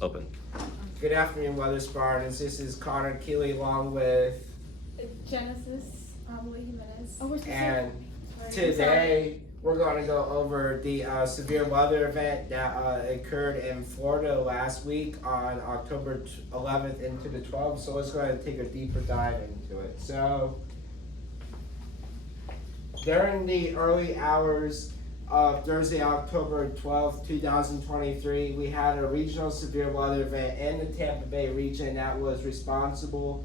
Open. Good afternoon, Weather Spartans. This is Connor Keeley along with Genesis Jimenez. and today we're going to go over the severe weather event that occurred in Florida last week on October 11th into the 12th. So let's go ahead and take a deeper dive into it. So during the early hours of Thursday, October 12th, 2023, we had a regional severe weather event in the Tampa Bay region that was responsible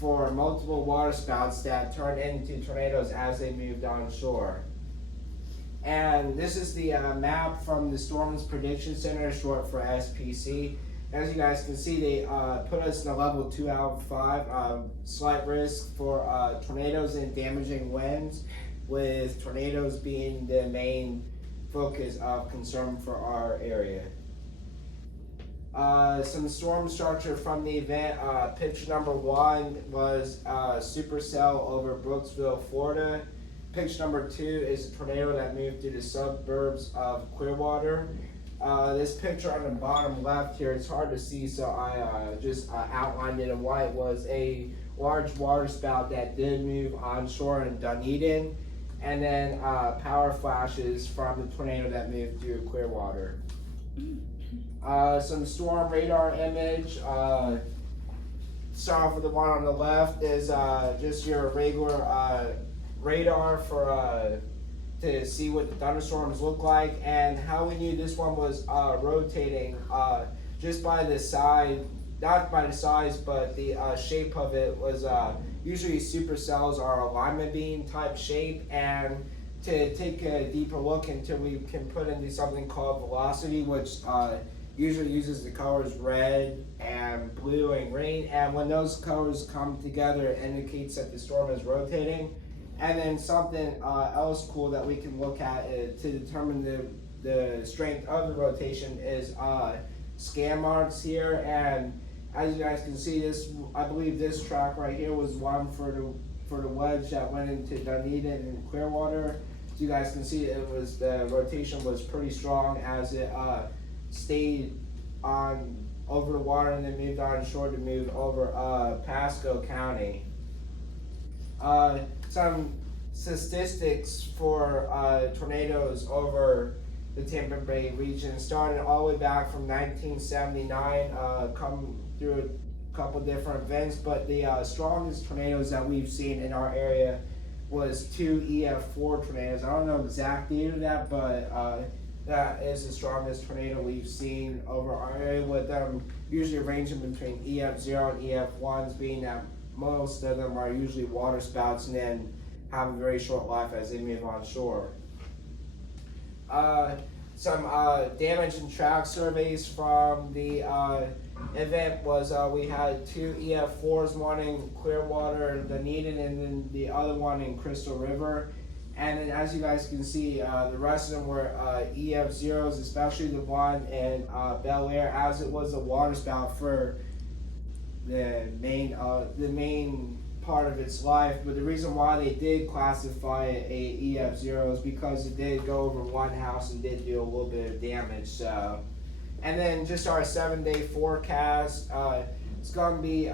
for multiple waterspouts that turned into tornadoes as they moved onshore. And this is the map from the Storms Prediction Center, short for SPC. As you guys can see, they put us in a level 2 out of 5, slight risk for tornadoes and damaging winds, with tornadoes being the main focus of concern for our area. Some storm structure from the event. Picture number 1 was supercell over Brooksville, Florida. Picture number 2 is a tornado that moved through the suburbs of Clearwater. This picture on the bottom left here, it's hard to see, so I just outlined it in white, was a large waterspout that did move onshore in Dunedin, and then power flashes from the tornado that moved through Clearwater. Some storm radar image. Start off with the one on the left is just your regular radar for to see what the thunderstorms look like, and how we knew this one was rotating just by the side, not by the size, but the shape of it was usually supercells are alignment beam type shape. And to take a deeper look until we can put into something called velocity, which usually uses the colors red and blue and green, and when those colors come together, it indicates that the storm is rotating. And then something else cool that we can look at to determine the strength of the rotation is scan marks here. And as you guys can see, this, I believe this track right here was one for the wedge that went into Dunedin and Clearwater. So you guys can see the rotation was pretty strong as it stayed on over the water and then moved onshore to move over Pasco County. Some statistics for tornadoes over the Tampa Bay region, starting all the way back from 1979, come through a couple different events, but the strongest tornadoes that we've seen in our area was 2 EF4 tornadoes. I don't know exact date of that, but that is the strongest tornado we've seen over our area, with them usually ranging between EF0 and EF1s, being that most of them are usually water spouts and then have a very short life as they move onshore. Some damage and track surveys from the event was we had 2 EF4s, one in Clearwater, Dunedin, and then the other one in Crystal River. And then as you guys can see, the rest of them were EF0s, especially the one in Bel Air, as it was a water spout for the main part of its life. But the reason why they did classify it a EF0 is because it did go over one house and did do a little bit of damage. So, and then just our 7-day forecast, it's going to be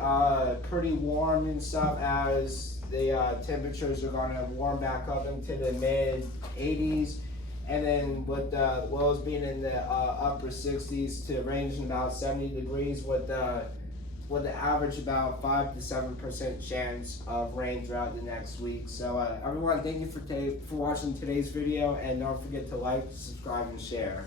pretty warm and stuff, as the temperatures are going to warm back up into the mid 80s, and then with the lows being in the upper 60s to ranging about 70 degrees, with the average about 5 to 7% chance of rain throughout the next week. So everyone, thank you for watching today's video, and don't forget to like, subscribe, and share.